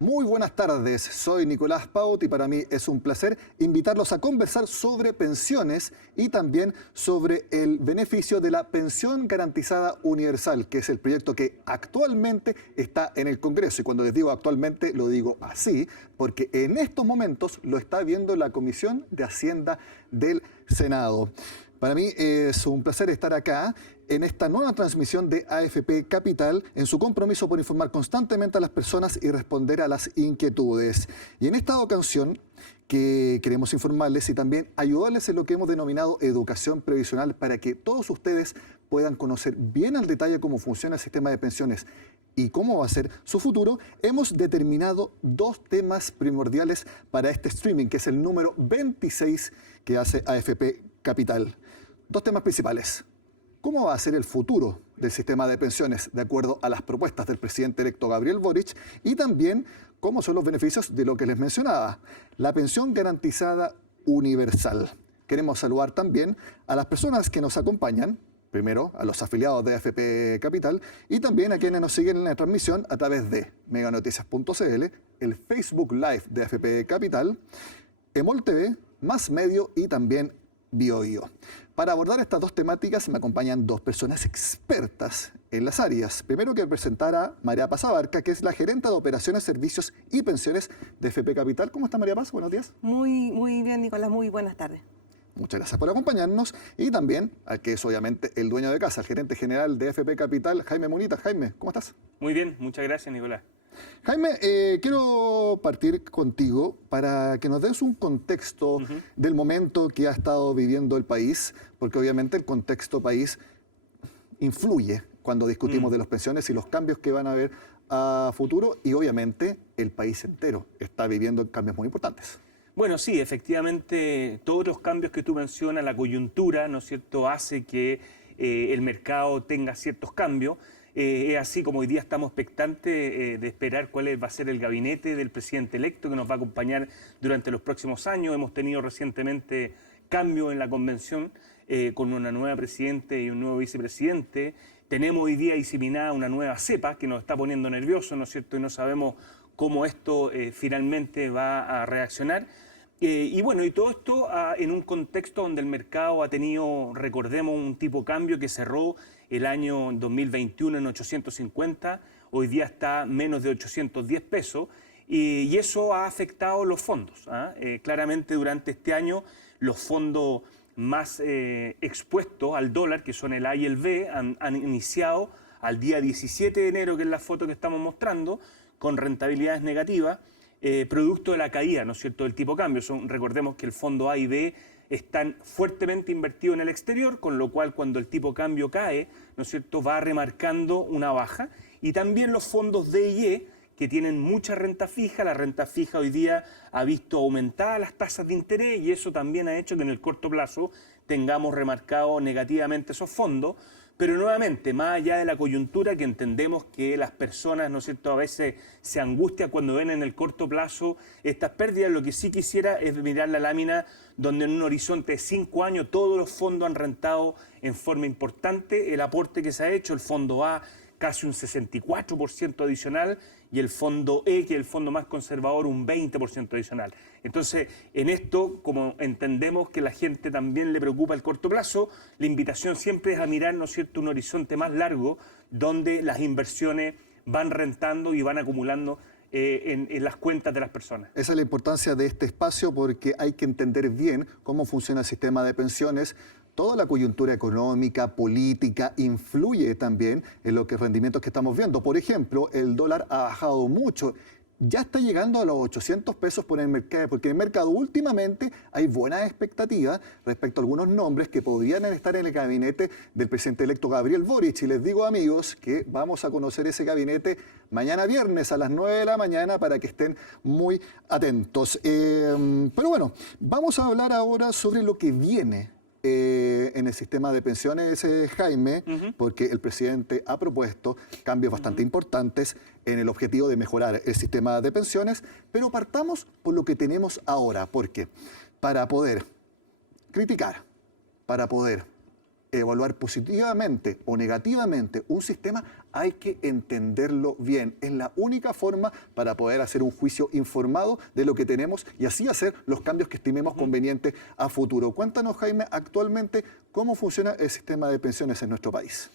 Muy buenas tardes, soy Nicolás Paut y para mí es un placer invitarlos a conversar sobre pensiones y también sobre el beneficio de la pensión garantizada universal, que es el proyecto que actualmente está en el Congreso. Y cuando les digo actualmente, lo digo así, porque en estos momentos lo está viendo la Comisión de Hacienda del Senado. Para mí es un placer estar acá en esta nueva transmisión de AFP Capital en su compromiso por informar constantemente a las personas y responder a las inquietudes. Y en esta ocasión que queremos informarles y también ayudarles en lo que hemos denominado educación previsional para que todos ustedes puedan conocer bien al detalle cómo funciona el sistema de pensiones y cómo va a ser su futuro, hemos determinado dos temas primordiales para este streaming, que es el número 26 que hace AFP Capital. Dos temas principales. ¿Cómo va a ser el futuro del sistema de pensiones de acuerdo a las propuestas del presidente electo Gabriel Boric? Y también cómo son los beneficios de lo que les mencionaba, la pensión garantizada universal. Queremos saludar también a las personas que nos acompañan, primero a los afiliados de AFP Capital y también a quienes nos siguen en la transmisión a través de meganoticias.cl, el Facebook Live de AFP Capital, Emol TV, Más Medio y también BioBio. Para abordar estas dos temáticas me acompañan dos personas expertas en las áreas. Primero que presentar a María Paz Abarca, que es la gerente de operaciones, servicios y pensiones de AFP Capital. ¿Cómo está María Paz? Buenos días. Muy bien, Nicolás, muy buenas tardes. Muchas gracias por acompañarnos. Y también al que es obviamente el dueño de casa, el gerente general de AFP Capital, Jaime Munita. Jaime, ¿cómo estás? Muy bien, muchas gracias, Nicolás. Jaime, quiero partir contigo para que nos des un contexto del momento que ha estado viviendo el país, porque obviamente el contexto país influye cuando discutimos de las pensiones y los cambios que van a haber a futuro, y obviamente el país entero está viviendo cambios muy importantes. Bueno, sí, efectivamente, todos los cambios que tú mencionas, la coyuntura, ¿no es cierto?, hace que el mercado tenga ciertos cambios. Es así como hoy día estamos expectantes de esperar cuál va a ser el gabinete del presidente electo que nos va a acompañar durante los próximos años. Hemos tenido recientemente cambios en la convención con una nueva presidente y un nuevo vicepresidente. Tenemos hoy día diseminada una nueva cepa que nos está poniendo nerviosos, ¿no es cierto?, y no sabemos cómo esto finalmente va a reaccionar. Y bueno, y todo esto en un contexto donde el mercado ha tenido, recordemos, un tipo de cambio que cerró el año 2021 en 850, hoy día está menos de 810 pesos, y eso ha afectado los fondos. Claramente durante este año los fondos más expuestos al dólar, que son el A y el B, han iniciado al día 17 de enero, que es la foto que estamos mostrando, con rentabilidades negativas, producto de la caída, ¿no es cierto?, del tipo de cambio. Recordemos que el fondo A y B están fuertemente invertidos en el exterior, con lo cual cuando el tipo de cambio cae, ¿no es cierto?, va remarcando una baja. Y también los fondos D y E, que tienen mucha renta fija. La renta fija hoy día ha visto aumentadas las tasas de interés y eso también ha hecho que en el corto plazo tengamos remarcado negativamente esos fondos. Pero nuevamente, más allá de la coyuntura, que entendemos que las personas, ¿no es cierto?, a veces se angustian cuando ven en el corto plazo estas pérdidas, lo que sí quisiera es mirar la lámina donde en un horizonte de 5 años todos los fondos han rentado en forma importante el aporte que se ha hecho. El fondo A casi un 64% adicional y el fondo E, que es el fondo más conservador, un 20% adicional. Entonces, en esto, como entendemos que la gente también le preocupa el corto plazo, la invitación siempre es a mirar, ¿no es cierto?, un horizonte más largo donde las inversiones van rentando y van acumulando en las cuentas de las personas. Esa es la importancia de este espacio porque hay que entender bien cómo funciona el sistema de pensiones. Toda la coyuntura económica, política, influye también en los rendimientos que estamos viendo. Por ejemplo, el dólar ha bajado mucho. Ya está llegando a los 800 pesos por el mercado, porque en el mercado últimamente hay buenas expectativas respecto a algunos nombres que podrían estar en el gabinete del presidente electo Gabriel Boric. Y les digo, amigos, que vamos a conocer ese gabinete mañana viernes a las 9 de la mañana para que estén muy atentos. Pero bueno, vamos a hablar ahora sobre lo que viene en el sistema de pensiones, Jaime, porque el presidente ha propuesto cambios bastante importantes en el objetivo de mejorar el sistema de pensiones, pero partamos por lo que tenemos ahora, porque para poder criticar, para poder evaluar positivamente o negativamente un sistema, hay que entenderlo bien. Es la única forma para poder hacer un juicio informado de lo que tenemos y así hacer los cambios que estimemos convenientes a futuro. Cuéntanos, Jaime, actualmente cómo funciona el sistema de pensiones en nuestro país.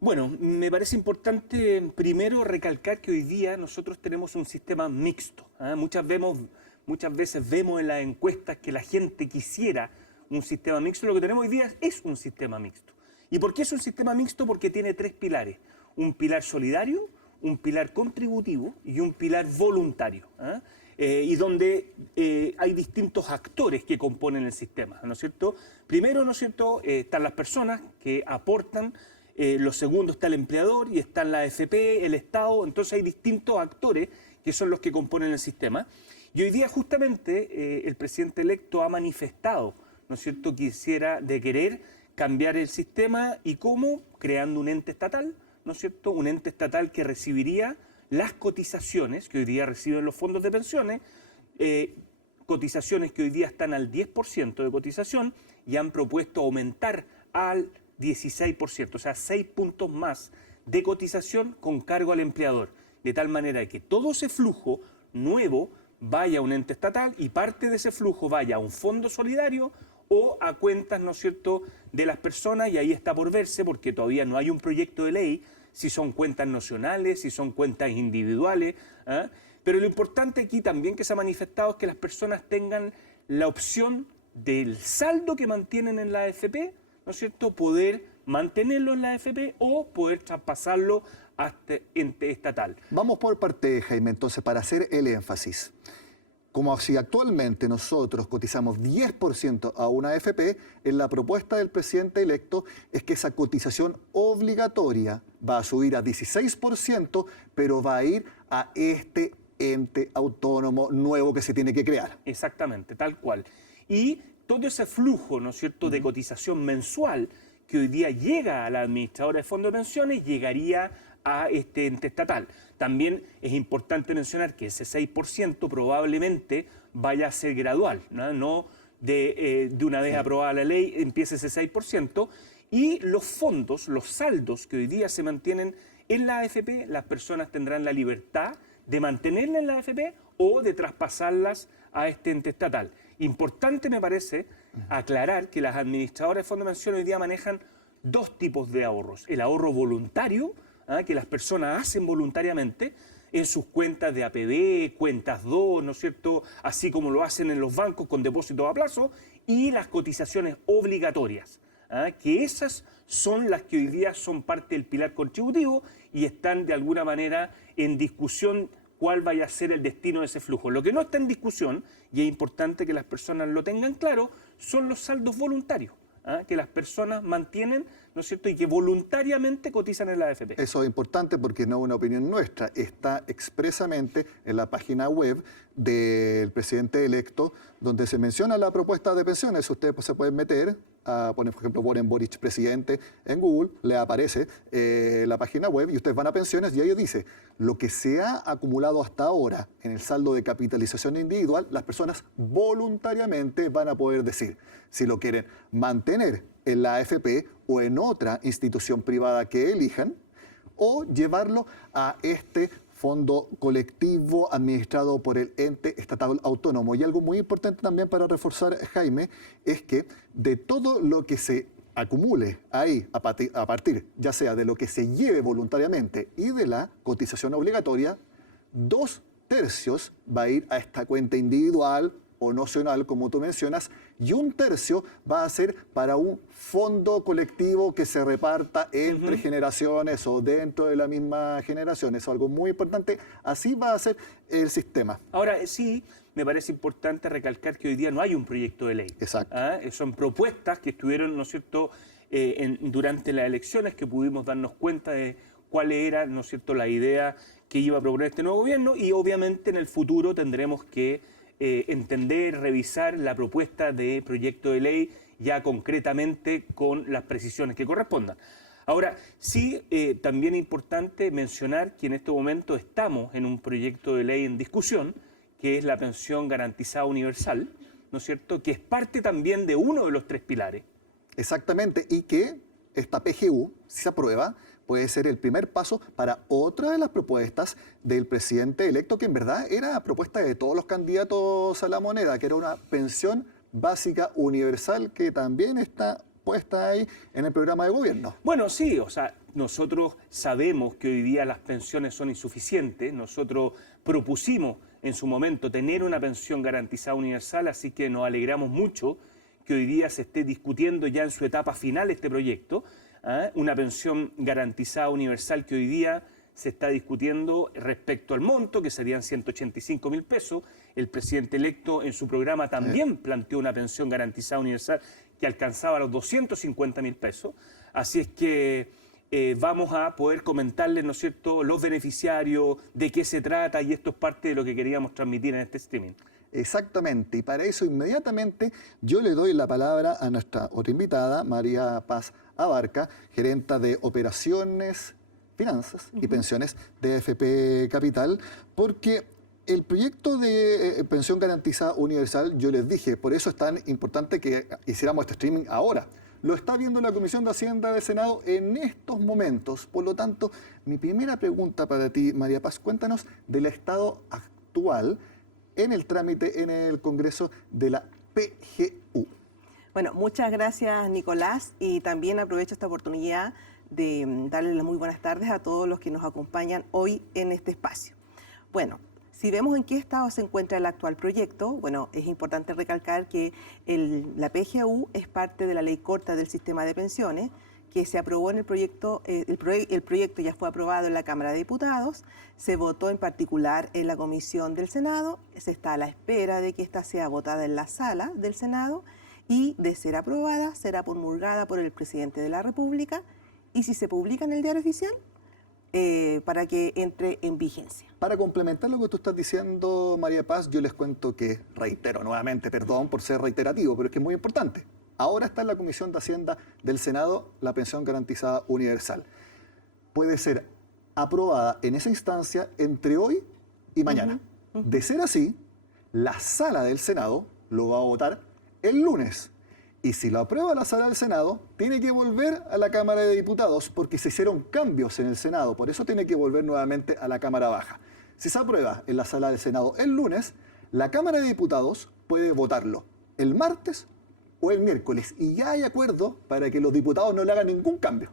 Bueno, me parece importante primero recalcar que hoy día nosotros tenemos un sistema mixto. Muchas veces vemos en las encuestas que la gente quisiera un sistema mixto. Lo que tenemos hoy día es un sistema mixto. ¿Y por qué es un sistema mixto? Porque tiene tres pilares. Un pilar solidario, un pilar contributivo y un pilar voluntario. Y donde hay distintos actores que componen el sistema, ¿no es cierto? Primero, ¿no es cierto?, están las personas que aportan, lo segundo está el empleador y están la AFP, el Estado. Entonces hay distintos actores que son los que componen el sistema. Y hoy día justamente el presidente electo ha manifestado, ¿no es cierto?, de querer cambiar el sistema. ¿Y cómo? Creando un ente estatal, ¿no es cierto?, un ente estatal que recibiría las cotizaciones que hoy día reciben los fondos de pensiones, cotizaciones que hoy día están al 10% de cotización y han propuesto aumentar al 16%, o sea, 6 puntos más de cotización con cargo al empleador, de tal manera que todo ese flujo nuevo vaya a un ente estatal y parte de ese flujo vaya a un fondo solidario o a cuentas, ¿no es cierto?, de las personas, y ahí está por verse, porque todavía no hay un proyecto de ley, si son cuentas nacionales, si son cuentas individuales. Pero lo importante aquí también que se ha manifestado es que las personas tengan la opción del saldo que mantienen en la AFP, ¿no es cierto?, poder mantenerlo en la AFP o poder traspasarlo a este ente estatal. Vamos por parte, Jaime, entonces, para hacer el énfasis. Como si actualmente nosotros cotizamos 10% a una AFP, en la propuesta del presidente electo es que esa cotización obligatoria va a subir a 16%, pero va a ir a este ente autónomo nuevo que se tiene que crear. Exactamente, tal cual. Y todo ese flujo, ¿no es cierto?, de cotización mensual que hoy día llega a la administradora de fondos de pensiones, llegaría a este ente estatal. También es importante mencionar que ese 6% probablemente vaya a ser gradual, no de una vez aprobada la ley, empieza ese 6%, y los fondos, los saldos que hoy día se mantienen en la AFP, las personas tendrán la libertad de mantenerla en la AFP o de traspasarlas a este ente estatal. Importante me parece aclarar que las administradoras de fondos de pensiones hoy día manejan dos tipos de ahorros. El ahorro voluntario, que las personas hacen voluntariamente en sus cuentas de APB, cuentas 2, ¿no es cierto?, así como lo hacen en los bancos con depósitos a plazo, y las cotizaciones obligatorias, que esas son las que hoy día son parte del pilar contributivo y están de alguna manera en discusión cuál vaya a ser el destino de ese flujo. Lo que no está en discusión, y es importante que las personas lo tengan claro, son los saldos voluntarios, que las personas mantienen, ¿no es cierto?, y que voluntariamente cotizan en la AFP. Eso es importante porque no es una opinión nuestra, está expresamente en la página web del presidente electo, donde se menciona la propuesta de pensiones. Ustedes se pueden meter, ponen, por ejemplo, ponen Boric presidente en Google, le aparece la página web y ustedes van a pensiones y ahí dice, lo que se ha acumulado hasta ahora en el saldo de capitalización individual, las personas voluntariamente van a poder decir si lo quieren mantener en la AFP o en otra institución privada que elijan, o llevarlo a este fondo colectivo administrado por el ente estatal autónomo. Y algo muy importante también para reforzar, Jaime, es que de todo lo que se acumule ahí a partir ya sea de lo que se lleve voluntariamente y de la cotización obligatoria, 2/3 va a ir a esta cuenta individual o nacional, como tú mencionas, y 1/3 va a ser para un fondo colectivo que se reparta entre generaciones o dentro de la misma generación. Eso es algo muy importante. Así va a ser el sistema. Ahora, sí, me parece importante recalcar que hoy día no hay un proyecto de ley. Exacto. Son propuestas que estuvieron, ¿no es cierto?, durante las elecciones, que pudimos darnos cuenta de cuál era, ¿no es cierto?, la idea que iba a proponer este nuevo gobierno, y obviamente en el futuro tendremos que entender, revisar la propuesta de proyecto de ley ya concretamente con las precisiones que correspondan. Ahora, sí, también es importante mencionar que en este momento estamos en un proyecto de ley en discusión, que es la pensión garantizada universal, ¿no es cierto?, que es parte también de uno de los tres pilares. Exactamente, y que esta PGU, si se aprueba, puede ser el primer paso para otra de las propuestas del presidente electo, que en verdad era propuesta de todos los candidatos a la moneda, que era una pensión básica universal que también está puesta ahí en el programa de gobierno. Bueno, sí, o sea, nosotros sabemos que hoy día las pensiones son insuficientes. Nosotros propusimos en su momento tener una pensión garantizada universal, así que nos alegramos mucho que hoy día se esté discutiendo ya en su etapa final este proyecto, una pensión garantizada universal que hoy día se está discutiendo respecto al monto, que serían 185.000 pesos. El presidente electo en su programa también planteó una pensión garantizada universal que alcanzaba los 250.000 pesos. Así es que vamos a poder comentarles, ¿no es cierto?, los beneficiarios, de qué se trata, y esto es parte de lo que queríamos transmitir en este streaming. Exactamente, y para eso inmediatamente yo le doy la palabra a nuestra otra invitada, María Paz Abarca, gerenta de operaciones, finanzas y pensiones de AFP Capital, porque el proyecto de pensión garantizada universal, yo les dije, por eso es tan importante que hiciéramos este streaming ahora. Lo está viendo la Comisión de Hacienda del Senado en estos momentos. Por lo tanto, mi primera pregunta para ti, María Paz, cuéntanos del estado actual en el trámite en el Congreso de la PGU. Bueno, muchas gracias, Nicolás, y también aprovecho esta oportunidad de darles las muy buenas tardes a todos los que nos acompañan hoy en este espacio. Bueno, si vemos en qué estado se encuentra el actual proyecto, bueno, es importante recalcar que la PGU es parte de la ley corta del sistema de pensiones, que se aprobó en el proyecto, el proyecto ya fue aprobado en la Cámara de Diputados, se votó en particular en la Comisión del Senado, se está a la espera de que esta sea votada en la sala del Senado y de ser aprobada será promulgada por el presidente de la República y si se publica en el Diario Oficial, para que entre en vigencia. Para complementar lo que tú estás diciendo, María Paz, yo les cuento que, reitero nuevamente, perdón por ser reiterativo, pero es que es muy importante. Ahora está en la Comisión de Hacienda del Senado la pensión garantizada universal. Puede ser aprobada en esa instancia entre hoy y mañana. De ser así, la sala del Senado lo va a votar el lunes. Y si lo aprueba la sala del Senado, tiene que volver a la Cámara de Diputados porque se hicieron cambios en el Senado. Por eso tiene que volver nuevamente a la Cámara Baja. Si se aprueba en la sala del Senado el lunes, la Cámara de Diputados puede votarlo el martes o el miércoles. Y ya hay acuerdo para que los diputados no le hagan ningún cambio.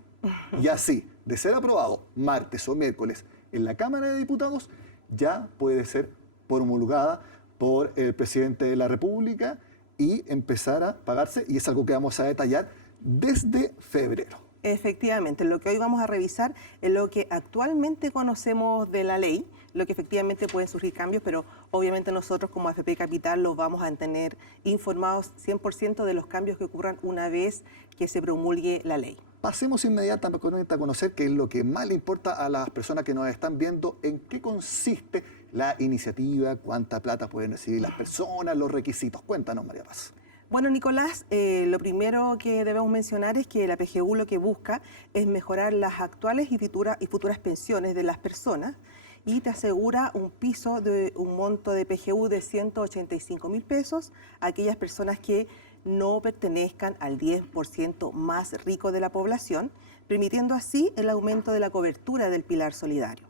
Y así, de ser aprobado martes o miércoles en la Cámara de Diputados, ya puede ser promulgada por el presidente de la República y empezar a pagarse, y es algo que vamos a detallar desde febrero. Efectivamente, lo que hoy vamos a revisar es lo que actualmente conocemos de la ley, lo que efectivamente pueden surgir cambios, pero obviamente nosotros como AFP Capital los vamos a tener informados 100% de los cambios que ocurran una vez que se promulgue la ley. Pasemos inmediatamente a conocer qué es lo que más le importa a las personas que nos están viendo, en qué consiste la iniciativa, cuánta plata pueden recibir las personas, los requisitos. Cuéntanos, María Paz. Bueno, Nicolás, lo primero que debemos mencionar es que la PGU lo que busca es mejorar las actuales y futuras pensiones de las personas y te asegura un piso de un monto de PGU de 185.000 pesos a aquellas personas que no pertenezcan al 10% más rico de la población, permitiendo así el aumento de la cobertura del pilar solidario.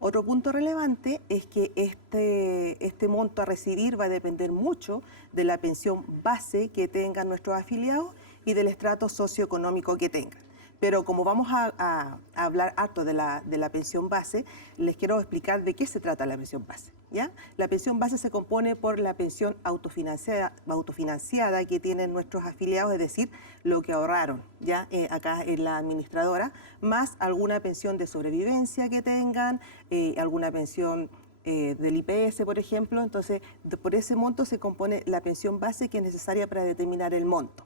Otro punto relevante es que este monto a recibir va a depender mucho de la pensión base que tengan nuestros afiliados y del estrato socioeconómico que tengan. Pero como vamos a hablar harto de la pensión base, les quiero explicar de qué se trata la pensión base, ¿ya? La pensión base se compone por la pensión autofinanciada que tienen nuestros afiliados, es decir, lo que ahorraron, ¿ya? Acá en la administradora, más alguna pensión de sobrevivencia que tengan, alguna pensión del IPS, por ejemplo. Entonces, por ese monto se compone la pensión base que es necesaria para determinar el monto.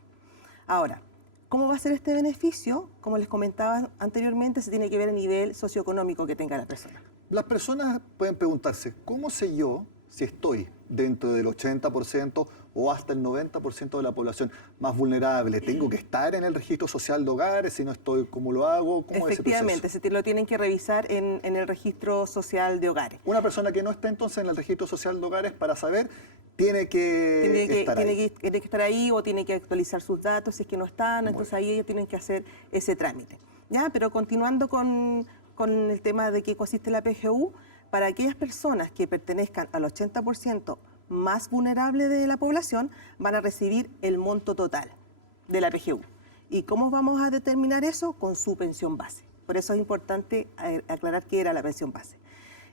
Ahora, ¿cómo va a ser este beneficio? Como les comentaba anteriormente, se tiene que ver el nivel socioeconómico que tenga la persona. Las personas pueden preguntarse, ¿cómo sé yo si estoy dentro del 80% o hasta el 90% de la población más vulnerable? ¿Tengo que estar en el registro social de hogares? Si no estoy, ¿cómo lo hago? ¿Cómo es ese Efectivamente, proceso? lo tienen que revisar en el registro social de hogares. Una persona que no está entonces en el registro social de hogares, para saber, tiene que estar ahí. Tiene que estar ahí o tiene que actualizar sus datos si es que no están, entonces ahí ellos tienen que hacer ese trámite. ¿Ya? Pero continuando con el tema de qué consiste la PGU, para aquellas personas que pertenezcan al 80% más vulnerable de la población, van a recibir el monto total de la PGU. ¿Y cómo vamos a determinar eso? Con su pensión base. Por eso es importante aclarar qué era la pensión base.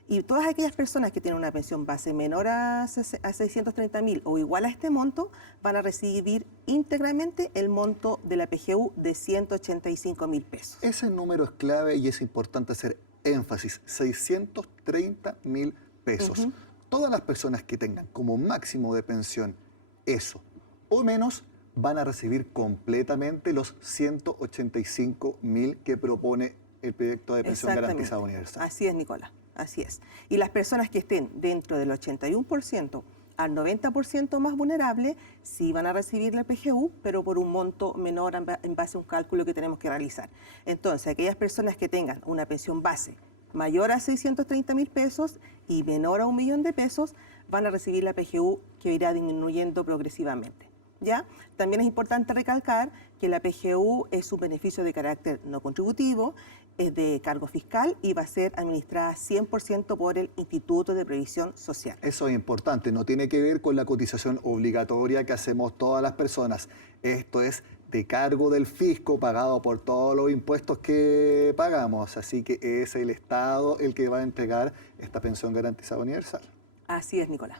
Y todas aquellas personas que tienen una pensión base menor a 630.000 o igual a este monto, van a recibir íntegramente el monto de la PGU de 185.000 pesos. Ese número es clave y es importante hacer énfasis, 630.000 pesos. Todas las personas que tengan como máximo de pensión eso o menos van a recibir completamente los 185.000 que propone el proyecto de pensión garantizada universal. Así es, Nicolás, así es. Y las personas que estén dentro del 81% al 90% más vulnerable, sí van a recibir la PGU, pero por un monto menor en base a un cálculo que tenemos que realizar. Entonces, aquellas personas que tengan una pensión base mayor a 630.000 pesos y menor a 1.000.000 de pesos, van a recibir la PGU, que irá disminuyendo progresivamente. ¿Ya? También es importante recalcar que la PGU es un beneficio de carácter no contributivo, es de cargo fiscal y va a ser administrada 100% por el Instituto de Previsión Social. Eso es importante, no tiene que ver con la cotización obligatoria que hacemos todas las personas. Esto es de cargo del fisco, pagado por todos los impuestos que pagamos. Así que es el Estado el que va a entregar esta pensión garantizada universal. Así es, Nicolás.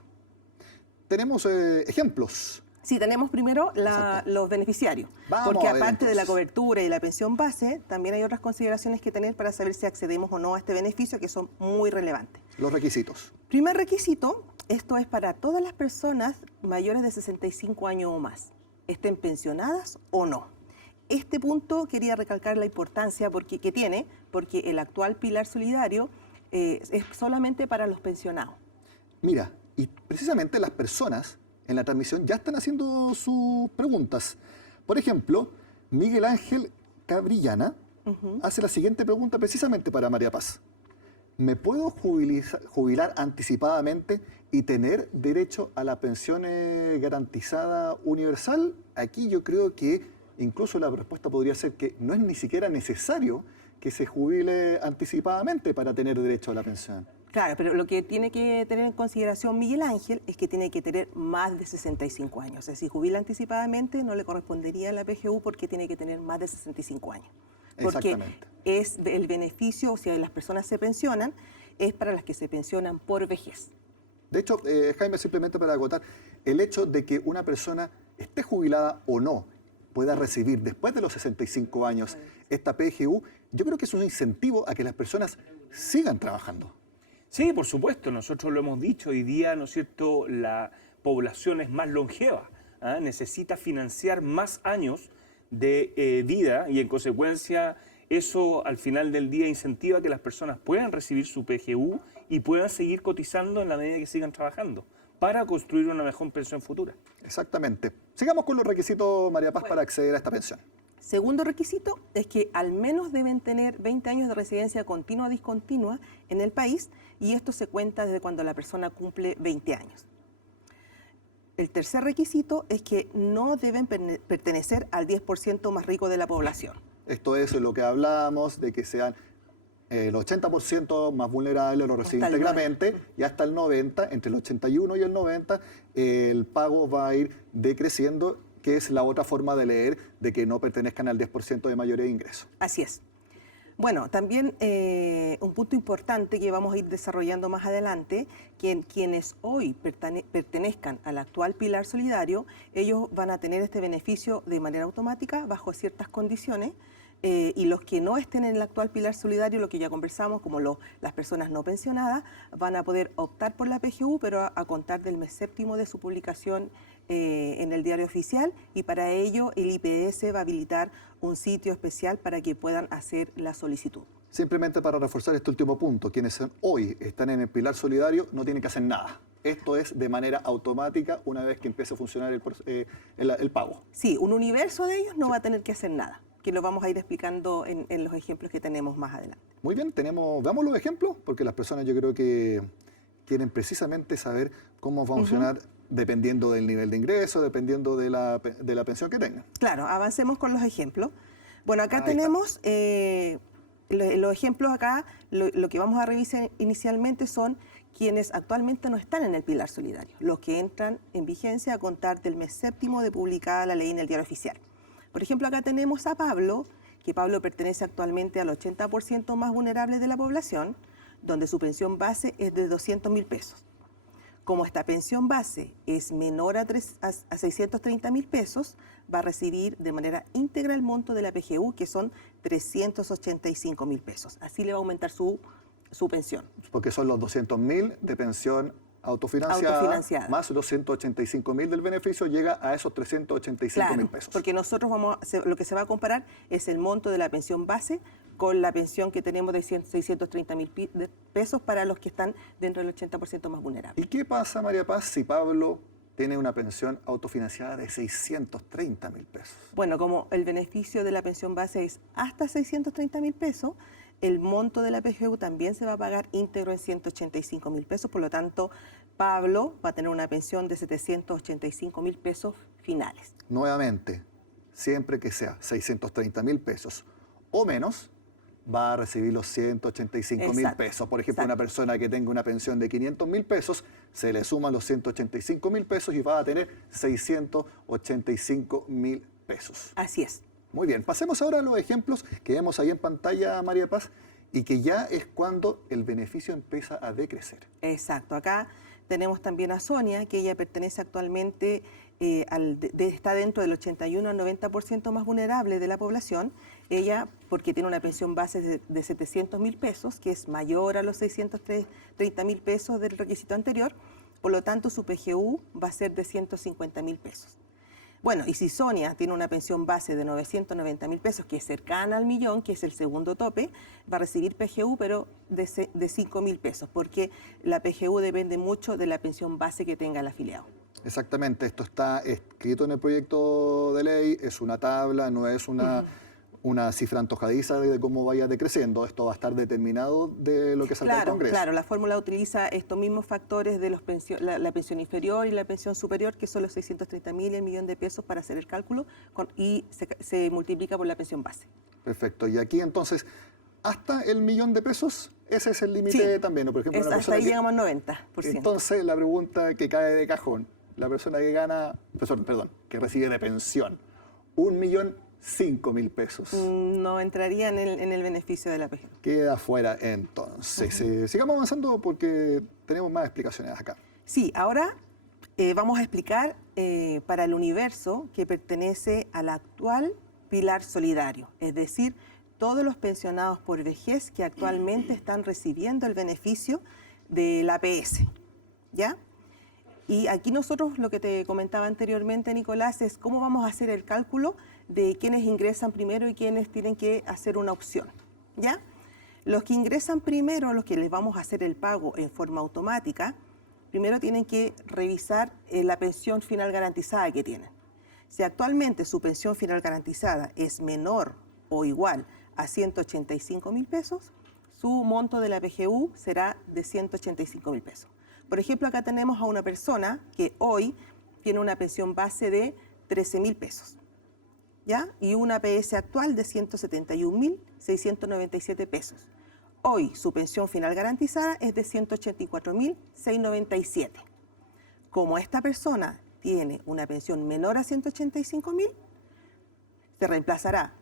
Tenemos ejemplos. Sí, tenemos primero los beneficiarios, porque aparte de la cobertura y la pensión base, también hay otras consideraciones que tener para saber si accedemos o no a este beneficio, que son muy relevantes. Los requisitos. Primer requisito, esto es para todas las personas mayores de 65 años o más, estén pensionadas o no. Este punto quería recalcar la importancia que tiene, porque el actual pilar solidario es solamente para los pensionados. Mira, y precisamente las personas en la transmisión ya están haciendo sus preguntas. Por ejemplo, Miguel Ángel Cabrillana hace la siguiente pregunta precisamente para María Paz. ¿Me puedo jubilar anticipadamente y tener derecho a la pensión garantizada universal? Aquí yo creo que incluso la respuesta podría ser que no es ni siquiera necesario que se jubile anticipadamente para tener derecho a la pensión. Claro, pero lo que tiene que tener en consideración Miguel Ángel es que tiene que tener más de 65 años. O sea, si jubila anticipadamente no le correspondería la PGU porque tiene que tener más de 65 años. Porque es el beneficio, o sea, las personas se pensionan, es para las que se pensionan por vejez. De hecho, Jaime, simplemente para agotar, el hecho de que una persona esté jubilada o no pueda recibir después de los 65 años esta PGU, yo creo que es un incentivo a que las personas sigan trabajando. Sí, por supuesto, nosotros lo hemos dicho, hoy día, ¿no es cierto?, la población es más longeva, necesita financiar más años de vida y en consecuencia eso al final del día incentiva que las personas puedan recibir su PGU y puedan seguir cotizando en la medida que sigan trabajando para construir una mejor pensión futura. Exactamente. Sigamos con los requisitos, María Paz, para acceder a esta pensión. Segundo requisito es que al menos deben tener 20 años de residencia continua o discontinua en el país y esto se cuenta desde cuando la persona cumple 20 años. El tercer requisito es que no deben pertenecer al 10% más rico de la población. Esto es lo que hablamos, de que sean el 80% más vulnerable lo recibe íntegramente y hasta el 90%, entre el 81 y el 90%, el pago va a ir decreciendo, que es la otra forma de leer de que no pertenezcan al 10% de mayores ingresos. Así es. Bueno, también un punto importante que vamos a ir desarrollando más adelante, que quienes hoy pertenezcan al actual pilar solidario, ellos van a tener este beneficio de manera automática bajo ciertas condiciones, y los que no estén en el actual pilar solidario, lo que ya conversamos, como las personas no pensionadas, van a poder optar por la PGU, pero a contar del mes séptimo de su publicación en el diario oficial, y para ello el IPS va a habilitar un sitio especial para que puedan hacer la solicitud. Simplemente para reforzar este último punto, quienes hoy están en el pilar solidario no tienen que hacer nada. Esto es de manera automática una vez que empiece a funcionar el pago. Sí, un universo de ellos no va a tener que hacer nada, que lo vamos a ir explicando en los ejemplos que tenemos más adelante. Muy bien, veamos los ejemplos, porque las personas yo creo que quieren precisamente saber cómo va a funcionar dependiendo del nivel de ingreso, dependiendo de la pensión que tengan. Claro, avancemos con los ejemplos. Bueno, acá Ahí tenemos los ejemplos acá, lo que vamos a revisar inicialmente son quienes actualmente no están en el pilar solidario, los que entran en vigencia a contar del mes séptimo de publicada la ley en el Diario Oficial. Por ejemplo, acá tenemos a Pablo, que Pablo pertenece actualmente al 80% más vulnerable de la población, donde su pensión base es de 200.000 pesos. Como esta pensión base es menor a 630.000 pesos, va a recibir de manera íntegra el monto de la PGU, que son 385.000 pesos. Así le va a aumentar su pensión. Porque son los 200.000 de pensión autofinanciada, más los 185.000 del beneficio, llega a esos 385.000 pesos. Porque nosotros lo que se va a comparar es el monto de la pensión base con la pensión que tenemos de 630.000 pesos para los que están dentro del 80% más vulnerables. ¿Y qué pasa, María Paz, si Pablo tiene una pensión autofinanciada de 630.000 pesos? Bueno, como el beneficio de la pensión base es hasta 630.000 pesos, el monto de la PGU también se va a pagar íntegro en 185.000 pesos, por lo tanto, Pablo va a tener una pensión de 785.000 pesos finales. Nuevamente, siempre que sea 630.000 pesos o menos, va a recibir los 185.000 pesos. Por ejemplo, una persona que tenga una pensión de 500.000 pesos, se le suman los 185.000 pesos y va a tener 685.000 pesos. Así es. Muy bien, pasemos ahora a los ejemplos que vemos ahí en pantalla, María Paz, y que ya es cuando el beneficio empieza a decrecer. Exacto, acá tenemos también a Sonia, que ella pertenece actualmente, está dentro del 81 al 90% más vulnerable de la población. Ella, porque tiene una pensión base de 700.000 pesos, que es mayor a los 630.000 pesos del requisito anterior, por lo tanto su PGU va a ser de 150.000 pesos. Bueno, y si Sonia tiene una pensión base de 990.000 pesos, que es cercana al millón, que es el segundo tope, va a recibir PGU, pero de 5.000 pesos, porque la PGU depende mucho de la pensión base que tenga el afiliado. Exactamente, esto está escrito en el proyecto de ley, es una tabla, no es una cifra antojadiza de cómo vaya decreciendo. Esto va a estar determinado de lo que salga del Congreso. Claro, la fórmula utiliza estos mismos factores de la pensión inferior y la pensión superior, que son los 630.000 y el millón de pesos para hacer el cálculo, y se multiplica por la pensión base. Perfecto, y aquí entonces, hasta el millón de pesos, ese es el límite también, ¿no? Por ejemplo, hasta ahí llegamos al 90%. Entonces, la pregunta que cae de cajón, la persona que que recibe de pensión 1.005.000 pesos. No entraría en el beneficio de la PGU. Queda fuera entonces. Sigamos avanzando porque tenemos más explicaciones acá. Sí, ahora vamos a explicar para el universo que pertenece al actual pilar solidario, es decir, todos los pensionados por vejez que actualmente están recibiendo el beneficio del APS, ¿ya? Y aquí nosotros, lo que te comentaba anteriormente, Nicolás, es cómo vamos a hacer el cálculo de quienes ingresan primero y quienes tienen que hacer una opción, ¿ya? Los que ingresan primero, los que les vamos a hacer el pago en forma automática, primero tienen que revisar la pensión final garantizada que tienen. Si actualmente su pensión final garantizada es menor o igual a 185.000 pesos, su monto de la PGU será de 185.000 pesos. Por ejemplo, acá tenemos a una persona que hoy tiene una pensión base de 13.000 pesos, ¿ya? Y una APS actual de 171.697 pesos. Hoy su pensión final garantizada es de 184.697. Como esta persona tiene una pensión menor a 185.000, se reemplazará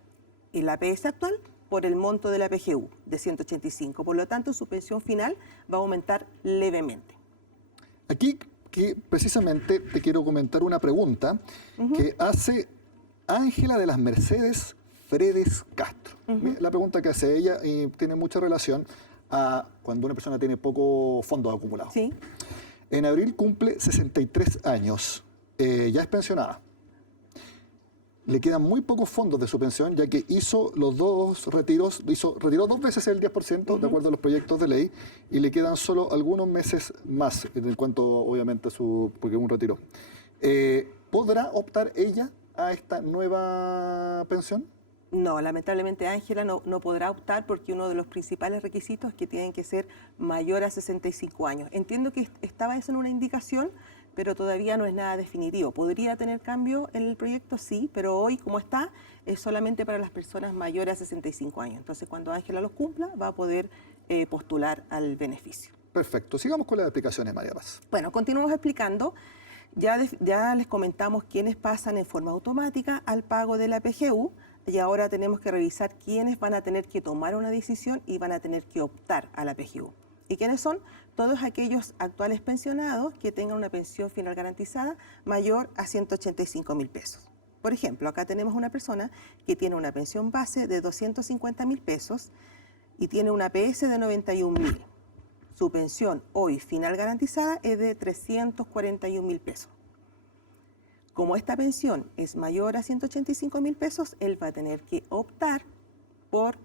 el APS actual por el monto de la PGU de 185. Por lo tanto, su pensión final va a aumentar levemente. Aquí que precisamente te quiero comentar una pregunta que hace Ángela de las Mercedes Fredes Castro. La pregunta que hace ella tiene mucha relación a cuando una persona tiene poco fondo acumulado. Sí. En abril cumple 63 años, ya es pensionada. le quedan muy pocos fondos de su pensión, ya que hizo los dos retiros, retiró 2 veces el 10%, de acuerdo a los proyectos de ley, y le quedan solo algunos meses más, en cuanto, obviamente, porque un retiro. ¿Podrá optar ella a esta nueva pensión? No, lamentablemente Ángela no podrá optar porque uno de los principales requisitos es que tienen que ser mayor a 65 años. Entiendo que estaba eso en una indicación, pero todavía no es nada definitivo. ¿Podría tener cambio en el proyecto? Sí, pero hoy, como está, es solamente para las personas mayores a 65 años. Entonces, cuando Ángela los cumpla, va a poder postular al beneficio. Perfecto. Sigamos con las explicaciones, María Paz. Bueno, continuamos explicando. Ya les comentamos quiénes pasan en forma automática al pago de la PGU y ahora tenemos que revisar quiénes van a tener que tomar una decisión y van a tener que optar a la PGU. ¿Y quiénes son? Todos aquellos actuales pensionados que tengan una pensión final garantizada mayor a 185.000 pesos. Por ejemplo, acá tenemos una persona que tiene una pensión base de 250.000 pesos y tiene una PS de 91.000. Su pensión hoy final garantizada es de 341.000 pesos. Como esta pensión es mayor a 185.000 pesos, él va a tener que optar por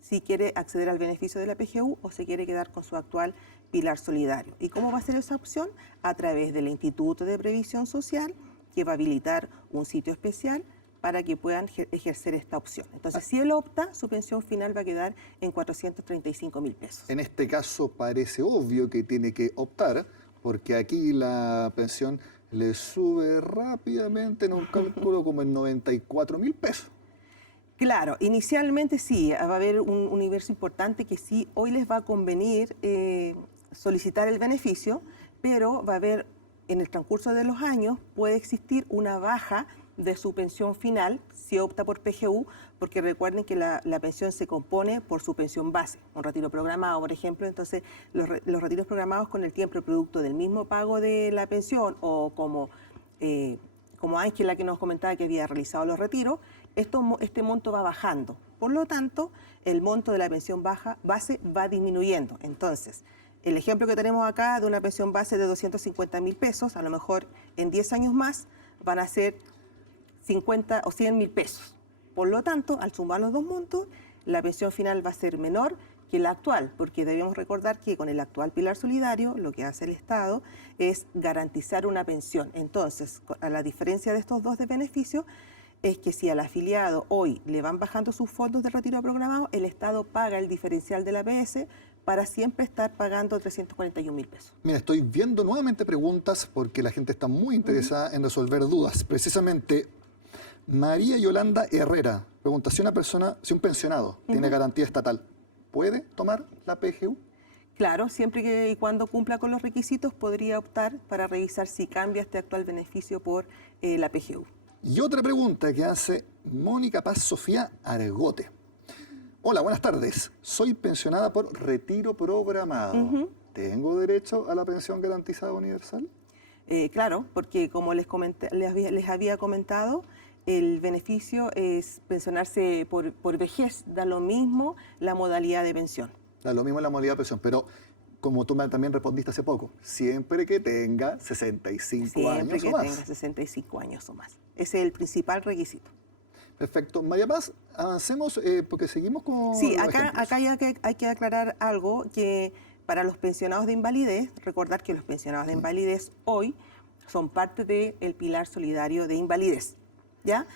si quiere acceder al beneficio de la PGU o se quiere quedar con su actual pilar solidario. ¿Y cómo va a ser esa opción? A través del Instituto de Previsión Social, que va a habilitar un sitio especial para que puedan ejercer esta opción. Entonces, si él opta, su pensión final va a quedar en 435.000 pesos. En este caso parece obvio que tiene que optar, porque aquí la pensión le sube rápidamente en un cálculo como en 94.000 pesos. Claro, inicialmente sí, va a haber un universo importante que sí, hoy les va a convenir solicitar el beneficio, pero va a haber, en el transcurso de los años, puede existir una baja de su pensión final si opta por PGU, porque recuerden que la pensión se compone por su pensión base, un retiro programado, por ejemplo. Entonces los retiros programados con el tiempo, el producto del mismo pago de la pensión o como Ángela que nos comentaba que había realizado los retiros, este monto va bajando. Por lo tanto, el monto de la pensión base va disminuyendo. Entonces, el ejemplo que tenemos acá de una pensión base de 250.000 pesos, a lo mejor en 10 años más van a ser 50 o 100.000 pesos. Por lo tanto, al sumar los dos montos, la pensión final va a ser menor que la actual, porque debemos recordar que con el actual pilar solidario lo que hace el Estado es garantizar una pensión. Entonces, a la diferencia de estos dos de beneficio, es que si al afiliado hoy le van bajando sus fondos de retiro programado, el Estado paga el diferencial de la APS para siempre estar pagando 341.000 pesos. Mira, estoy viendo nuevamente preguntas porque la gente está muy interesada en resolver dudas. Precisamente, María Yolanda Herrera pregunta, si un pensionado tiene garantía estatal, ¿puede tomar la PGU? Claro, siempre que y cuando cumpla con los requisitos podría optar para revisar si cambia este actual beneficio por la PGU. Y otra pregunta que hace Mónica Paz Sofía Argote. Hola, buenas tardes. Soy pensionada por retiro programado. ¿Tengo derecho a la pensión garantizada universal? Claro, porque como les había comentado, el beneficio es pensionarse por vejez. Da lo mismo la modalidad de pensión. Da lo mismo la modalidad de pensión, pero como tú también respondiste hace poco, siempre que tenga 65 años o más. Siempre que tenga 65 años o más. Ese es el principal requisito. Perfecto. María Paz, avancemos porque seguimos con... Sí, acá hay que aclarar algo, que para los pensionados de invalidez, recordar que los pensionados de invalidez hoy son parte del pilar solidario de invalidez, ¿ya?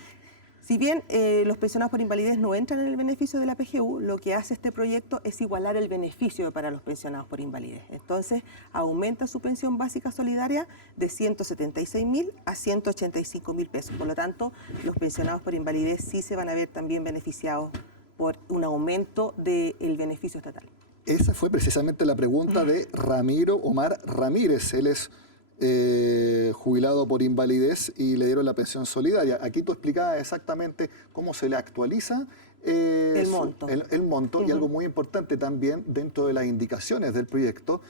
Si bien los pensionados por invalidez no entran en el beneficio de la PGU, lo que hace este proyecto es igualar el beneficio para los pensionados por invalidez. Entonces, aumenta su pensión básica solidaria de 176.000 a 185.000 pesos. Por lo tanto, los pensionados por invalidez sí se van a ver también beneficiados por un aumento del beneficio estatal. Esa fue precisamente la pregunta de Ramiro Omar Ramírez. Él es jubilado por invalidez y le dieron la pensión solidaria. Aquí tú explicabas exactamente cómo se le actualiza el monto y algo muy importante también dentro de las indicaciones del proyecto,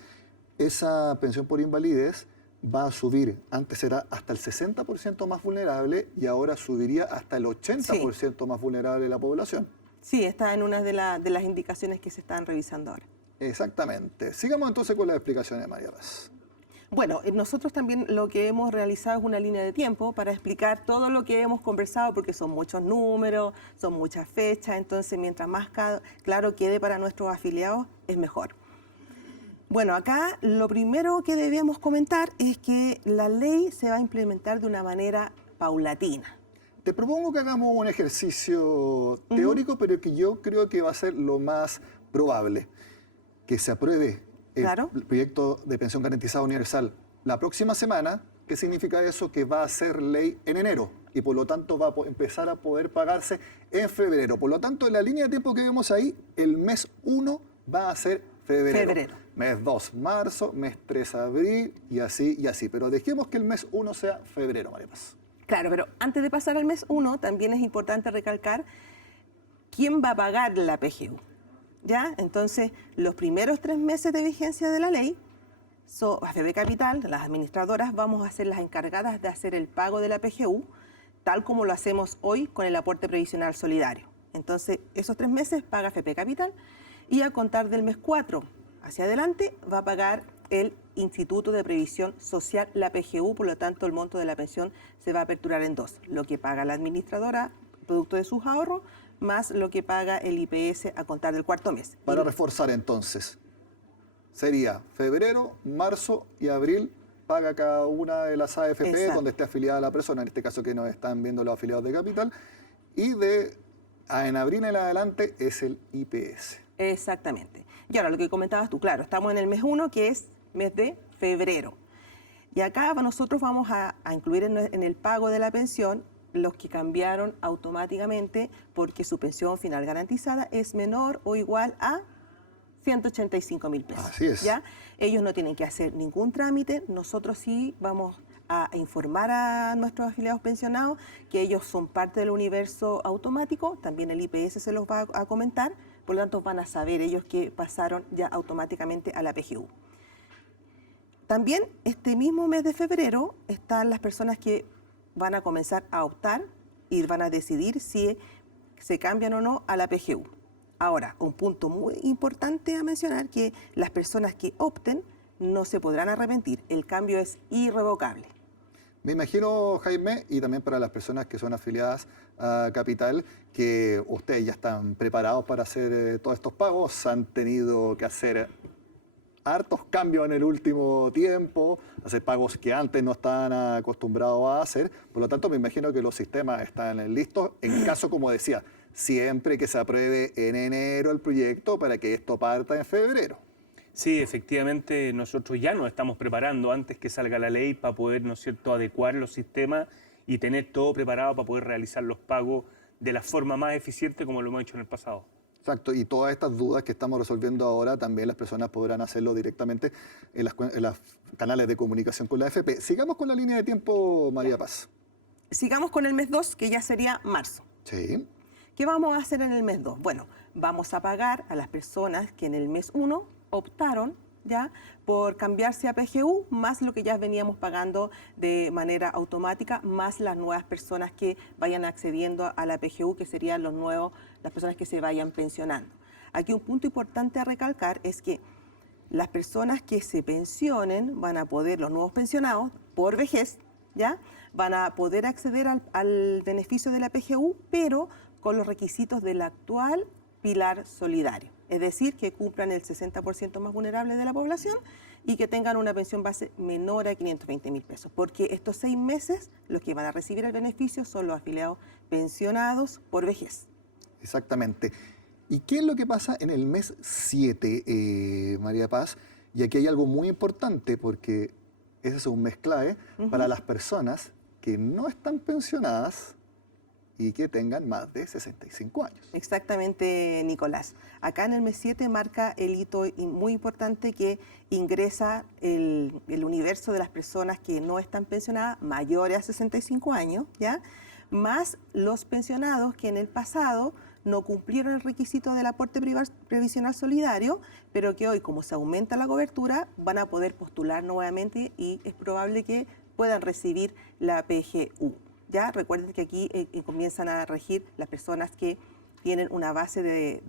esa pensión por invalidez va a subir. Antes era hasta el 60% más vulnerable y ahora subiría hasta el 80% más vulnerable de la población. Sí, está en una de las indicaciones que se están revisando ahora. Exactamente. Sigamos entonces con las explicaciones de María Paz. Bueno, nosotros también lo que hemos realizado es una línea de tiempo para explicar todo lo que hemos conversado, porque son muchos números, son muchas fechas, entonces mientras más claro quede para nuestros afiliados, es mejor. Bueno, acá lo primero que debemos comentar es que la ley se va a implementar de una manera paulatina. Te propongo que hagamos un ejercicio teórico, pero que yo creo que va a ser lo más probable. Que se apruebe el Claro. proyecto de pensión garantizada universal la próxima semana. ¿Qué significa eso? Que va a ser ley en enero y por lo tanto va a empezar a poder pagarse en febrero. Por lo tanto, en la línea de tiempo que vemos ahí, el mes 1 va a ser febrero. Mes 2, marzo, mes 3, abril y así y así. Pero dejemos que el mes 1 sea febrero, María Paz. Claro, pero antes de pasar al mes 1, también es importante recalcar quién va a pagar la PGU. ¿Ya? Entonces, los primeros 3 meses de vigencia de la ley, AFP Capital, las administradoras, vamos a ser las encargadas de hacer el pago de la PGU, tal como lo hacemos hoy con el aporte previsional solidario. Entonces, esos 3 meses paga AFP Capital y a contar del mes 4 hacia adelante va a pagar el Instituto de Previsión Social, la PGU, por lo tanto el monto de la pensión se va a aperturar en 2, lo que paga la administradora, producto de sus ahorros, más lo que paga el IPS a contar del 4.º mes. Para reforzar entonces, sería febrero, marzo y abril paga cada una de las AFP Exacto. donde esté afiliada la persona, en este caso que nos están viendo los afiliados de Capital, y en abril en adelante es el IPS. Exactamente. Y ahora lo que comentabas tú, claro, estamos en el mes 1, que es mes de febrero. Y acá nosotros vamos a incluir en el pago de la pensión los que cambiaron automáticamente porque su pensión final garantizada es menor o igual a 185.000 pesos. Así es. ¿Ya? Ellos no tienen que hacer ningún trámite, nosotros sí vamos a informar a nuestros afiliados pensionados que ellos son parte del universo automático, también el IPS se los va a comentar, por lo tanto van a saber ellos que pasaron ya automáticamente a la PGU. También este mismo mes de febrero están las personas que van a comenzar a optar y van a decidir si se cambian o no a la PGU. Ahora, un punto muy importante a mencionar, que las personas que opten no se podrán arrepentir. El cambio es irrevocable. Me imagino, Jaime, y también para las personas que son afiliadas a Capital, que ustedes ya están preparados para hacer todos estos pagos, han tenido que hacer hartos cambios en el último tiempo, hacer pagos que antes no estaban acostumbrados a hacer. Por lo tanto, me imagino que los sistemas están listos. En caso, como decía, siempre que se apruebe en enero el proyecto para que esto parta en febrero. Sí, efectivamente, nosotros ya nos estamos preparando antes que salga la ley para poder, ¿no es cierto?, adecuar los sistemas y tener todo preparado para poder realizar los pagos de la forma más eficiente como lo hemos hecho en el pasado. Exacto, y todas estas dudas que estamos resolviendo ahora, también las personas podrán hacerlo directamente en los canales de comunicación con la AFP. Sigamos con la línea de tiempo, María Paz. Sigamos con el mes 2, que ya sería marzo. Sí. ¿Qué vamos a hacer en el mes 2? Bueno, vamos a pagar a las personas que en el mes 1 optaron ya por cambiarse a PGU, más lo que ya veníamos pagando de manera automática, más las nuevas personas que vayan accediendo a la PGU, que serían las personas que se vayan pensionando. Aquí un punto importante a recalcar es que las personas que se pensionen van a poder, los nuevos pensionados, por vejez, ¿ya? Van a poder acceder al beneficio de la PGU, pero con los requisitos del actual pilar solidario. Es decir, que cumplan el 60% más vulnerable de la población y que tengan una pensión base menor a 520.000 pesos. Porque estos 6 meses, los que van a recibir el beneficio son los afiliados pensionados por vejez. Exactamente. ¿Y qué es lo que pasa en el mes 7, María Paz? Y aquí hay algo muy importante porque ese es un mes clave para las personas que no están pensionadas y que tengan más de 65 años. Exactamente, Nicolás. Acá en el mes 7 marca el hito muy importante que ingresa el universo de las personas que no están pensionadas mayores a 65 años, ¿ya? Más los pensionados que en el pasado no cumplieron el requisito del aporte previsional solidario, pero que hoy, como se aumenta la cobertura, van a poder postular nuevamente y es probable que puedan recibir la PGU. Ya recuerden que aquí comienzan a regir las personas que tienen una base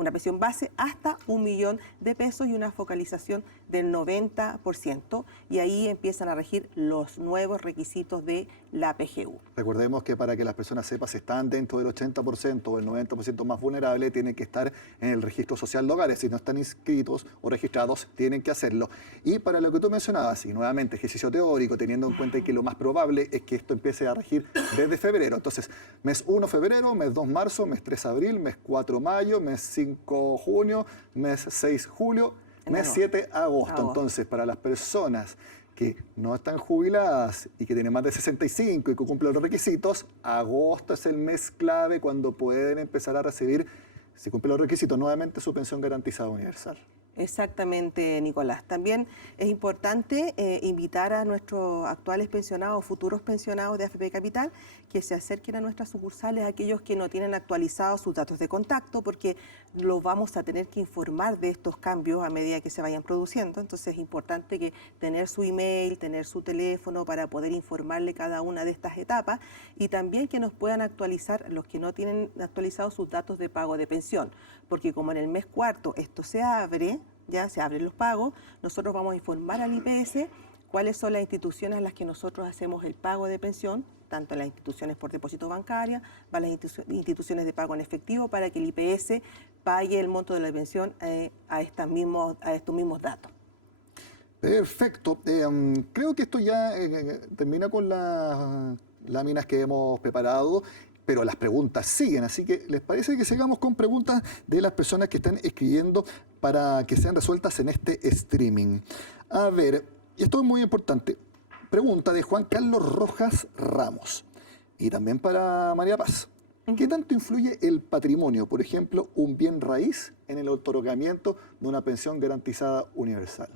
una pensión base hasta 1 millón de pesos y una focalización del 90%, y ahí empiezan a regir los nuevos requisitos de la PGU. Recordemos que para que las personas sepan si están dentro del 80% o el 90% más vulnerable, tienen que estar en el registro social de hogares. Si no están inscritos o registrados, tienen que hacerlo. Y para lo que tú mencionabas, y nuevamente ejercicio teórico, teniendo en cuenta que lo más probable es que esto empiece a regir desde febrero. Entonces, mes 1 febrero, mes 2 marzo, mes 3 abril, mes 4 mayo, mes 5 junio, mes 6 julio, mes 7 agosto. Entonces, para las personas que no están jubiladas y que tienen más de 65 y que cumplen los requisitos, agosto es el mes clave cuando pueden empezar a recibir, si cumplen los requisitos, nuevamente su pensión garantizada universal. Exactamente, Nicolás. También es importante invitar a nuestros actuales pensionados, futuros pensionados de AFP Capital, que se acerquen a nuestras sucursales, aquellos que no tienen actualizados sus datos de contacto, porque los vamos a tener que informar de estos cambios a medida que se vayan produciendo. Entonces es importante que tener su email, tener su teléfono para poder informarle cada una de estas etapas, y también que nos puedan actualizar los que no tienen actualizados sus datos de pago de pensión, porque como en el mes cuarto esto se abre, ya se abren los pagos, nosotros vamos a informar al IPS cuáles son las instituciones a las que nosotros hacemos el pago de pensión, tanto las instituciones por depósito bancaria, para las instituciones de pago en efectivo, para que el IPS pague el monto de la pensión a estos mismos datos. Perfecto. Creo que esto ya termina con las láminas que hemos preparado, pero las preguntas siguen, así que ¿les parece que sigamos con preguntas de las personas que están escribiendo para que sean resueltas en este streaming? A ver, y esto es muy importante. Pregunta de Juan Carlos Rojas Ramos y también para María Paz. ¿Qué tanto influye el patrimonio, por ejemplo, un bien raíz, en el otorgamiento de una pensión garantizada universal?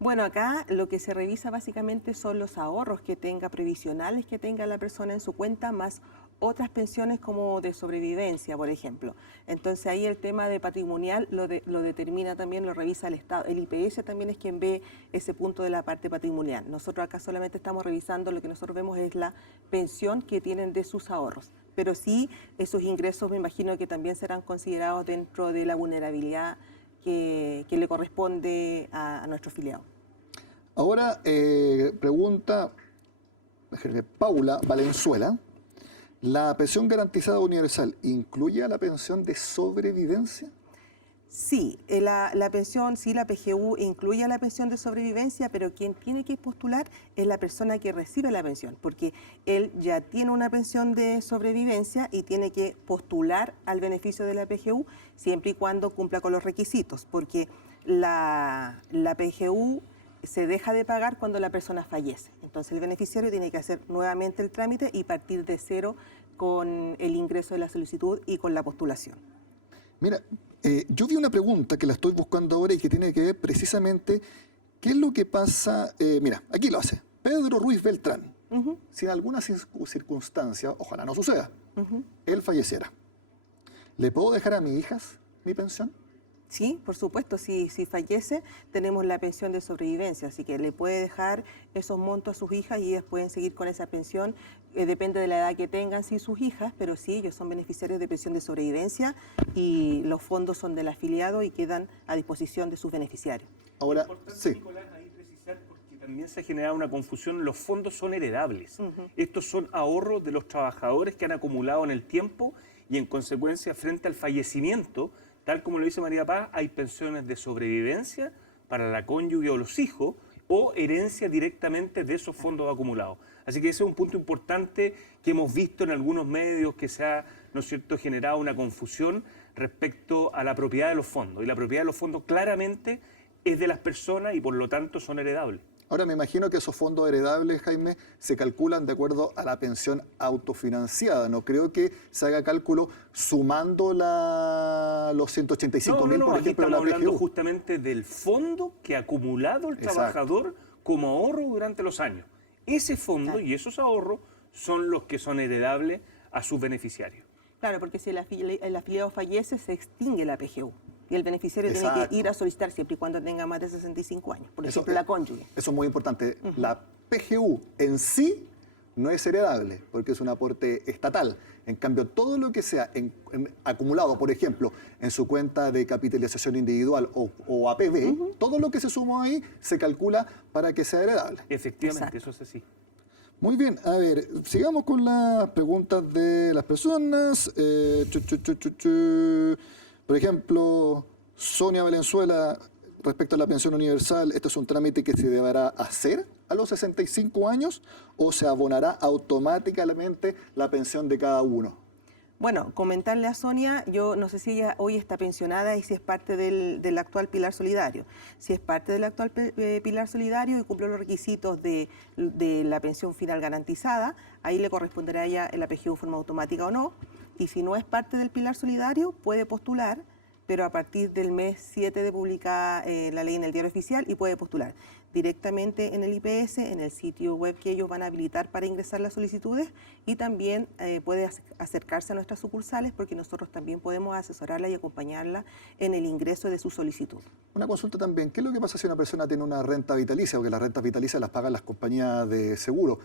Bueno, acá lo que se revisa básicamente son los ahorros que tenga, previsionales que tenga la persona en su cuenta, más otras pensiones como de sobrevivencia, por ejemplo. Entonces ahí el tema de patrimonial lo determina también, lo revisa el Estado. El IPS también es quien ve ese punto de la parte patrimonial. Nosotros acá solamente estamos revisando, lo que nosotros vemos es la pensión que tienen de sus ahorros. Pero sí, esos ingresos me imagino que también serán considerados dentro de la vulnerabilidad que le corresponde a nuestro afiliado. Ahora, pregunta Paula Valenzuela. ¿La pensión garantizada universal incluye a la pensión de sobrevivencia? Sí, la pensión, sí, la PGU incluye a la pensión de sobrevivencia, pero quien tiene que postular es la persona que recibe la pensión, porque él ya tiene una pensión de sobrevivencia y tiene que postular al beneficio de la PGU siempre y cuando cumpla con los requisitos, porque la PGU se deja de pagar cuando la persona fallece. Entonces el beneficiario tiene que hacer nuevamente el trámite y partir de cero con el ingreso de la solicitud y con la postulación. Mira, yo vi una pregunta que la estoy buscando ahora y que tiene que ver precisamente qué es lo que pasa. Mira, aquí lo hace Pedro Ruiz Beltrán. Si en alguna circunstancia, ojalá no suceda, él falleciera, ¿le puedo dejar a mis hijas mi pensión? Sí, por supuesto, si fallece tenemos la pensión de sobrevivencia, así que le puede dejar esos montos a sus hijas y ellas pueden seguir con esa pensión, depende de la edad que tengan sus hijas, pero sí, ellos son beneficiarios de pensión de sobrevivencia y los fondos son del afiliado y quedan a disposición de sus beneficiarios. Ahora, sí. Nicolás, ahí precisar, porque también se ha generado una confusión, los fondos son heredables. Estos son ahorros de los trabajadores que han acumulado en el tiempo y en consecuencia frente al fallecimiento, tal como lo dice María Paz, hay pensiones de sobrevivencia para la cónyuge o los hijos o herencia directamente de esos fondos acumulados. Así que ese es un punto importante que hemos visto en algunos medios que se ha, ¿no es cierto?, generado una confusión respecto a la propiedad de los fondos. Y la propiedad de los fondos claramente es de las personas y por lo tanto son heredables. Ahora me imagino que esos fondos heredables, Jaime, se calculan de acuerdo a la pensión autofinanciada. No creo que se haga cálculo sumando los 185.000, por ejemplo, estamos de la hablando PGU. justamente del fondo que ha acumulado el trabajador como ahorro durante los años. Ese fondo y esos ahorros son los que son heredables a sus beneficiarios. Claro, porque si el afiliado fallece, se extingue la PGU. Y el beneficiario tiene que ir a solicitar siempre y cuando tenga más de 65 años. Por ejemplo, la cónyuge. Eso es muy importante. La PGU en sí no es heredable, porque es un aporte estatal. En cambio, todo lo que sea acumulado, por ejemplo, en su cuenta de capitalización individual o APB, todo lo que se sumó ahí se calcula para que sea heredable. Efectivamente, Exacto. eso es así. Muy bien, a ver, sigamos con las preguntas de las personas. Por ejemplo, Sonia Valenzuela, respecto a la pensión universal, ¿esto es un trámite que se deberá hacer a los 65 años o se abonará automáticamente la pensión de cada uno? Bueno, comentarle a Sonia, yo no sé si ella hoy está pensionada y si es parte del actual Pilar Solidario. Si es parte del actual Pilar Solidario y cumple los requisitos de la pensión final garantizada, ahí le corresponderá a ella el PGU de forma automática o no. Y si no es parte del Pilar Solidario, puede postular, pero a partir del mes 7 de publicar la ley en el diario oficial y puede postular directamente en el IPS, en el sitio web que ellos van a habilitar para ingresar las solicitudes y también puede acercarse a nuestras sucursales porque nosotros también podemos asesorarla y acompañarla en el ingreso de su solicitud. Una consulta también, ¿qué es lo que pasa si una persona tiene una renta vitalicia? Porque las rentas vitalicias las pagan las compañías de seguro.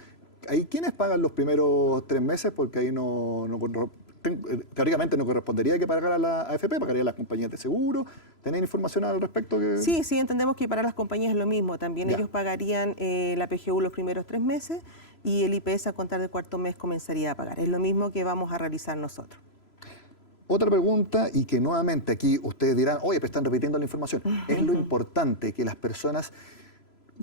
¿Ahí quiénes pagan los primeros 3 meses? Porque ahí teóricamente no correspondería que pagara la AFP, pagaría las compañías de seguro. ¿Tenéis información al respecto? Sí, entendemos que para las compañías es lo mismo. También Ya. ellos pagarían la PGU los primeros 3 meses y el IPS a contar del 4º mes comenzaría a pagar. Es lo mismo que vamos a realizar nosotros. Otra pregunta, y que nuevamente aquí ustedes dirán, oye, pero están repitiendo la información. Es lo importante que las personas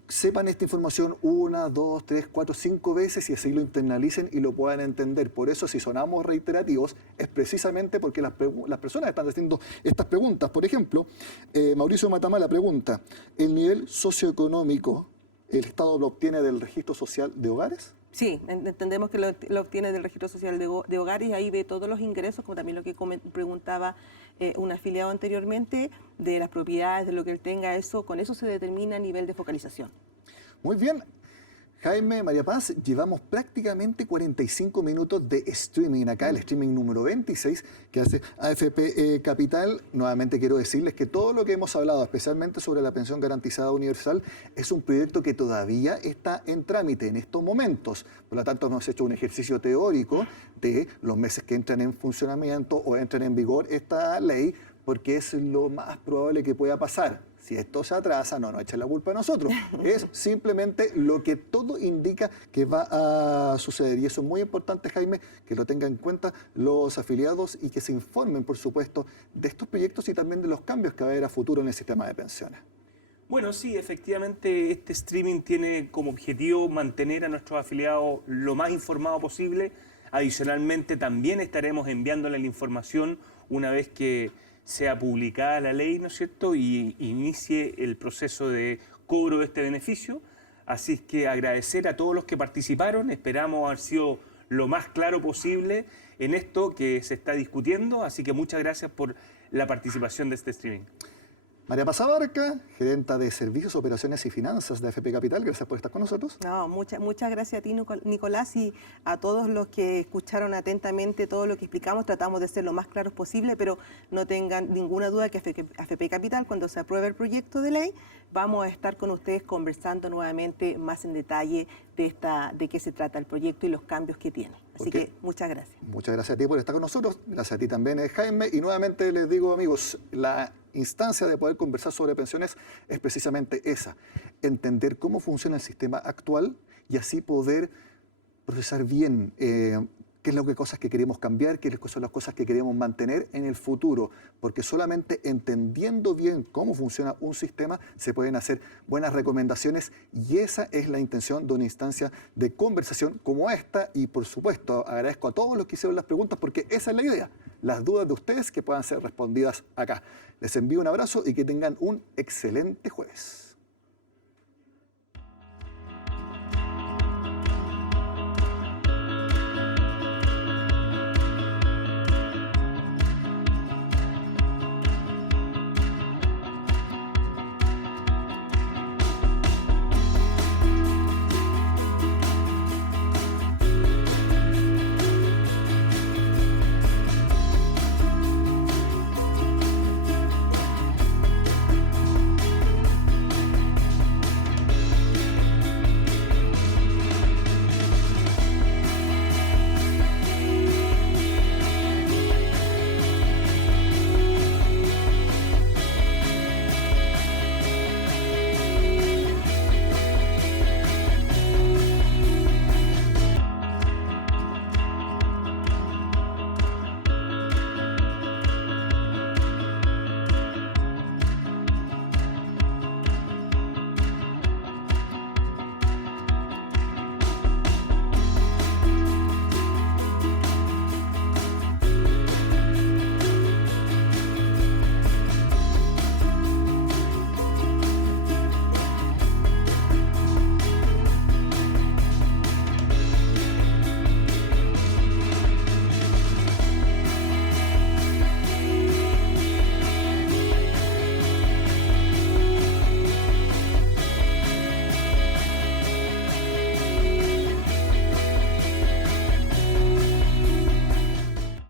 sepan esta información 1, 2, 3, 4, 5 veces y así lo internalicen y lo puedan entender. Por eso, si sonamos reiterativos, es precisamente porque las personas están haciendo estas preguntas. Por ejemplo, Mauricio Matamala pregunta, ¿el nivel socioeconómico el Estado lo obtiene del registro social de hogares? Sí, entendemos que lo obtiene del registro social de hogares y ahí ve todos los ingresos, como también lo que preguntaba un afiliado anteriormente, de las propiedades, de lo que él tenga, con eso se determina el nivel de focalización. Muy bien. Jaime, María Paz, llevamos prácticamente 45 minutos de streaming acá, el streaming número 26 que hace AFP Capital. Nuevamente quiero decirles que todo lo que hemos hablado, especialmente sobre la pensión garantizada universal, es un proyecto que todavía está en trámite en estos momentos. Por lo tanto, hemos hecho un ejercicio teórico de los meses que entran en funcionamiento o entran en vigor esta ley, porque es lo más probable que pueda pasar. Si esto se atrasa, no echen la culpa a nosotros. Es simplemente lo que todo indica que va a suceder. Y eso es muy importante, Jaime, que lo tengan en cuenta los afiliados y que se informen, por supuesto, de estos proyectos y también de los cambios que va a haber a futuro en el sistema de pensiones. Bueno, sí, efectivamente este streaming tiene como objetivo mantener a nuestros afiliados lo más informados posible. Adicionalmente, también estaremos enviándole la información una vez que sea publicada la ley, ¿no es cierto?, y inicie el proceso de cobro de este beneficio. Así es que agradecer a todos los que participaron, esperamos haber sido lo más claro posible en esto que se está discutiendo, así que muchas gracias por la participación de este streaming. María Paz Abarca, gerenta de Servicios, Operaciones y Finanzas de AFP Capital, gracias por estar con nosotros. No, muchas gracias a ti, Nicolás, y a todos los que escucharon atentamente todo lo que explicamos. Tratamos de ser lo más claros posible, pero no tengan ninguna duda que AFP Capital, cuando se apruebe el proyecto de ley, vamos a estar con ustedes conversando nuevamente más en detalle de qué se trata el proyecto y los cambios que tiene. Así que muchas gracias. Muchas gracias a ti por estar con nosotros, gracias a ti también, Jaime, y nuevamente les digo, amigos, la instancia de poder conversar sobre pensiones es precisamente esa, entender cómo funciona el sistema actual y así poder procesar bien qué es lo que cosas que queremos cambiar, qué son las cosas que queremos mantener en el futuro, porque solamente entendiendo bien cómo funciona un sistema se pueden hacer buenas recomendaciones y esa es la intención de una instancia de conversación como esta y por supuesto agradezco a todos los que hicieron las preguntas porque esa es la idea, las dudas de ustedes que puedan ser respondidas acá. Les envío un abrazo y que tengan un excelente jueves.